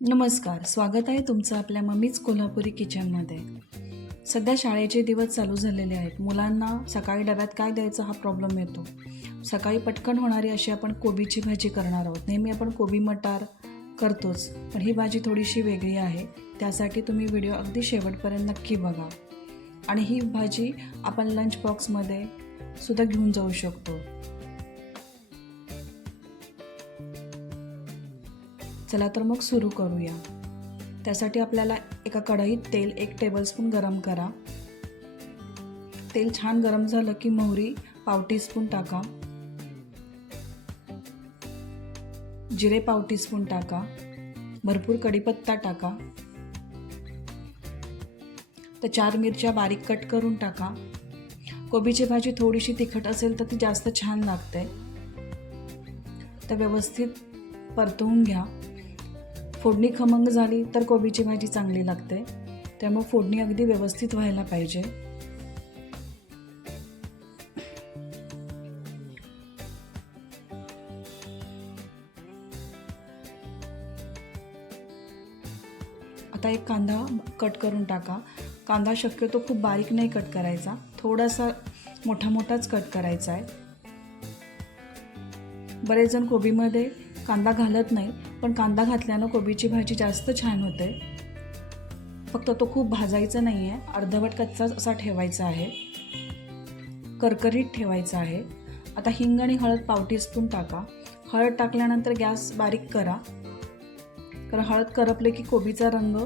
नमस्कार स्वागत आहे तुमचं आपल्या मम्मीच कोल्हापुरी किचनमध्ये. सध्या शाळेचे दिवस चालू झालेले आहेत. मुलांना सकाळी डब्यात काय द्यायचं हा प्रॉब्लेम येतो. सकाळी पटकन होणारी अशी आपण कोबीची भाजी करणार आहोत. नेहमी आपण कोबी मटार करतोच पण ही भाजी थोडीशी वेगळी आहे. त्यासाठी तुम्ही व्हिडिओ अगदी शेवटपर्यंत नक्की बघा. आणि ही भाजी आपण लंच बॉक्समध्ये सुद्धा घेऊन जाऊ शकतो. चला तर मग सुरू करूया. त्यासाठी आपल्याला एका कढईत तेल एक टेबलस्पून गरम करा. तेल छान गरम झालं की मोहरी पाव टीस्पून टाका. जिरे पाव टीस्पून टाका. भरपूर कढीपत्ता टाका. तर चार मिरच्या बारीक कट करून टाका. कोबीची भाजी थोडीशी तिखट असेल तर ती जास्त छान लागते. तर व्यवस्थित परतवून घ्या. फोडणी खमंग झाली तर कोबीची भाजी चांगली लागते. त्यामुळे फोडणी अगदी व्यवस्थित व्हायला पाहिजे. आता एक कांदा कट करून टाका. कांदा शक्यतो खूप बारीक नाही कट करायचा. थोडासा मोठा मोठाच कट करायचा आहे. बरेच जण कोबीमध्ये कांदा घालत नाही पण कांदा घातल्यानं कोबीची भाजी जास्त छान होते. फक्त तो खूप भाजायचा नाही आहे अर्धवट कच्चा असा ठेवायचा आहे. करकरीत ठेवायचा आहे. आता हिंग आणि हळद पाव टीस्पून टाका. हळद टाकल्यानंतर गॅस बारीक करा. कारण हळद करपले की कोबीचा रंग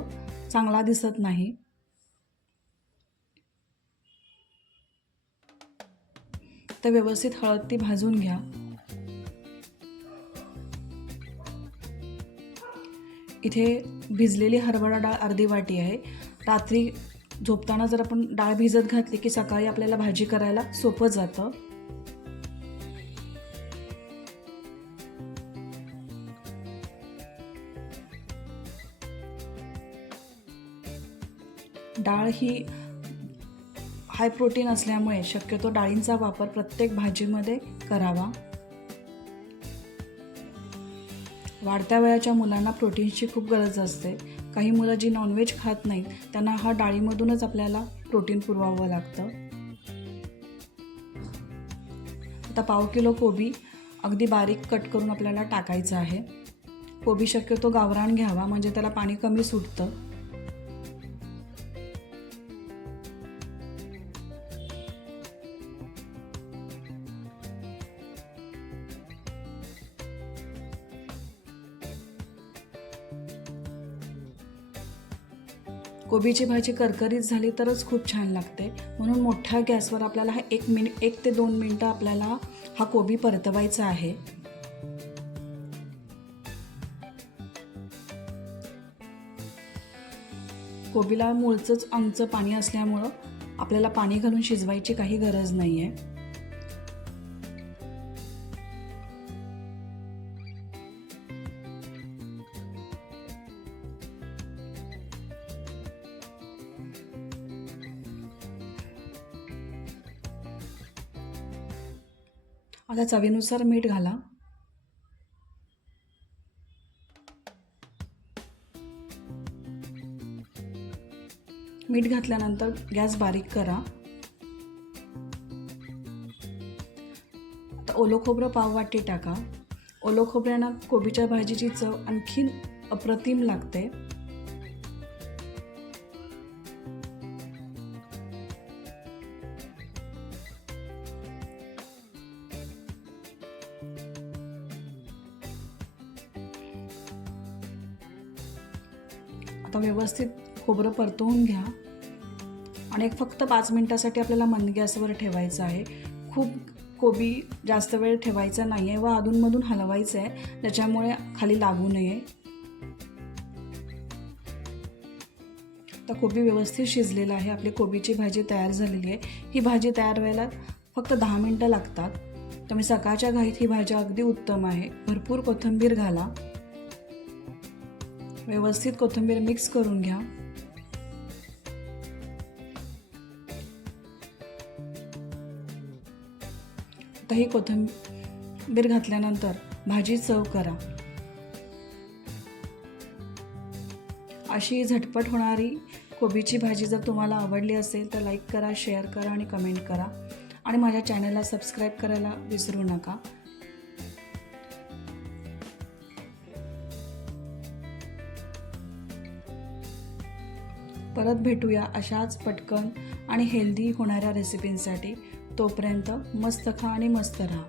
चांगला दिसत नाही. तर व्यवस्थित हळद ती भाजून घ्या. इथे भिजलेली हरभरा डाळ अर्धी वाटी आहे. रात्री झोपताना जर आपण डाळ भिजत घातली की सकाळी आपल्याला भाजी करायला सोपं जातं. डाळ ही हाय प्रोटीन असल्यामुळे शक्यतो डाळींचा वापर प्रत्येक भाजीमध्ये करावा. वाढत्या वयाच्या मुलांना प्रोटीन्सची खूप गरज असते. काही मुलं जी नॉनव्हेज खात नाहीत त्यांना हा डाळीमधूनच आपल्याला प्रोटीन पुरवावं लागतं. आता पाव किलो कोबी अगदी बारीक कट करून आपल्याला टाकायचं आहे. कोबी शक्यतो गावरान घ्यावा म्हणजे त्याला पाणी कमी सुटतं. कोबीची भाजी करकरीत झाली तरच खूप छान लागते. म्हणून मोठ्या गॅसवर आपल्याला हा एक मिनिट एक ते दोन मिनटं आपल्याला हा कोबी परतवायचा आहे. कोबीला मूळचंच अंगचं पाणी असल्यामुळं आपल्याला पाणी घालून शिजवायची काही गरज नाही आहे आता चवीनुसार मीठ घाला. मीठ घातल्यानंतर गॅस बारीक करा. आता ओलं खोबरं पाव वाटी टाका. ओलो खोबऱ्यानं कोबीच्या भाजीची चव आणखीन अप्रतिम लागते. आता व्यवस्थित खोबरं परतवून घ्या. आणि एक फक्त पाच मिनटासाठी आपल्याला मंद गॅसवर ठेवायचं आहे. खूप कोबी जास्त वेळ ठेवायचा नाही आहे व अधूनमधून हलवायचं आहे त्याच्यामुळे खाली लागू नये. तर कोबी व्यवस्थित शिजलेला आहे. आपली कोबीची भाजी तयार झालेली आहे. ही भाजी तयार व्हायला फक्त दहा मिनटं लागतात. त्यामुळे सकाळच्या घाईत ही भाजी अगदी उत्तम आहे. भरपूर कोथिंबीर घाला. व्यवस्थित कोथिंबीर मिक्स करून घ्या. आता ही कोथिंबीर घातल्यानंतर भाजी सर्व करा. अशी झटपट होणारी कोबीची भाजी जर तुम्हाला आवडली असेल तर लाईक करा शेअर करा आणि कमेंट करा. आणि माझ्या चॅनलला सबस्क्राईब करायला विसरू नका. परत भेटूया अशाच पटकन आणि हेल्दी होणाऱ्या रेसिपींसाठी तोपर्यंत मस्त खा आणि मस्त राहा.